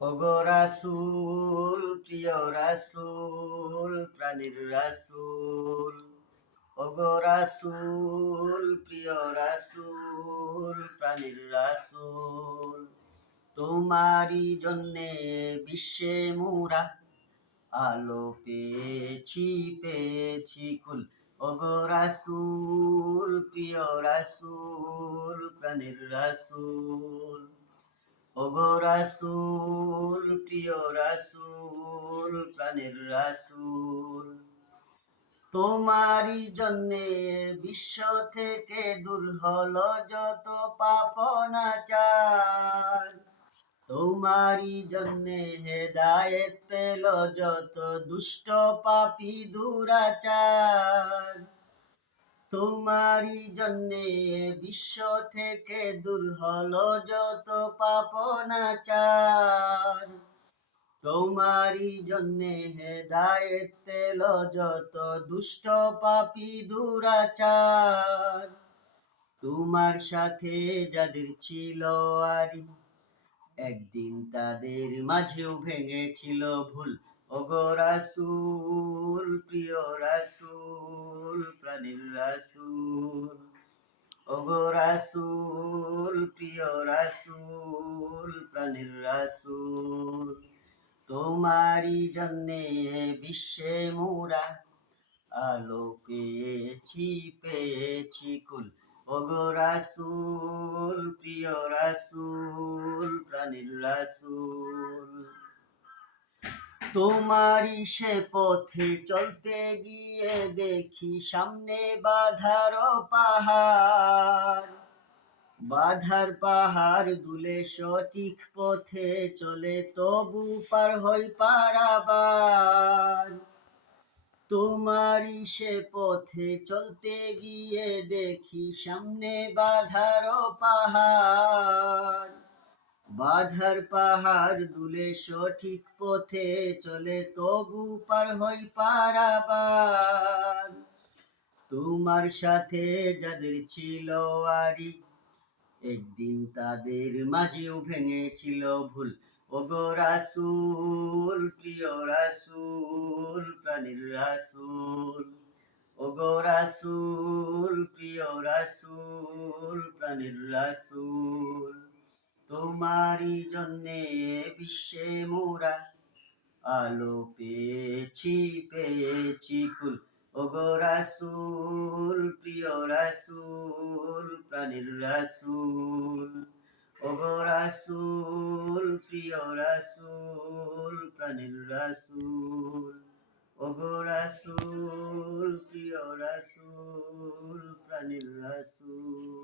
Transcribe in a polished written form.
ওগো রাসূল, প্রিয় রাসূল, প্রাণের রাসূল। ওগো রাসূল, প্রিয় রাসূল, প্রাণের রাসূল। তোমারই জন্যে বিশ্বে মোরা আলো পেয়েছি কুল। ওগো রাসূল, প্রিয় রাসূল, প্রাণের রাসূল। ওগো রাসূল, প্রিয় রাসূল, প্রাণের রাসূল। তোমারই জন্যে বিশ্ব থেকে দূর হলো যত পাপনাচার। তোমারই জন্যে হেদায়েত পেল যত দুষ্ট পাপী দুরাচার। তোমারই জন্যে বিশ্ব থেকে দূর হলো যত পাপনাচার। তোমারই জন্যে হেদায়েত পেল যত দুষ্ট পাপী দুরাচার। তোমার সাথে যাদের ছিল আরি, একদিন তাদের মাঝেও ভেঙেছিল ভুল। ওগো রাসূল, প্রিয় রাসূল, প্রাণের রাসূল। ওগো রাসূল, প্রিয় রাসূল, প্রাণের রাসূল। তোমারই জন্যে বিশ্বে মোরা আলো পেয়েছি কুল। ওগো রাসূল, প্রিয় রাসূল, প্রাণের রাসূল। তোমারই সে পথে চলতে গিয়ে দেখি সামনে বাধার পাহাড়। বাধার পাহাড় দুলে সঠিক পথে চলে তবু পার হই পারাবার। তোমারই সে পথে চলতে গিয়ে দেখি সামনে বাধার পাহাড়। বাধার পাহাড় দুলে সঠিক পথে চলে তবু পার হই পারাবার। তোমার সাথে যাদের ছিল আরি, একদিন তাদের মাঝেও ভেঙেছিল ভুল। ওগো রাসূল, প্রিয় রাসূল, প্রাণের রাসূল। ওগো রাসূল, প্রিয় রাসূল, প্রাণের রাসূল। তোমারই জন্যে বিশ্বে মোরা আলো পেয়েছি কুল। ওগো রাসূল, প্রিয় রাসূল, প্রাণের রাসূল। ওগো রাসূল, প্রিয় রাসূল, প্রাণের রাসূল। ওগো রাসূল, প্রিয় রাসূল, প্রাণের রাসূল।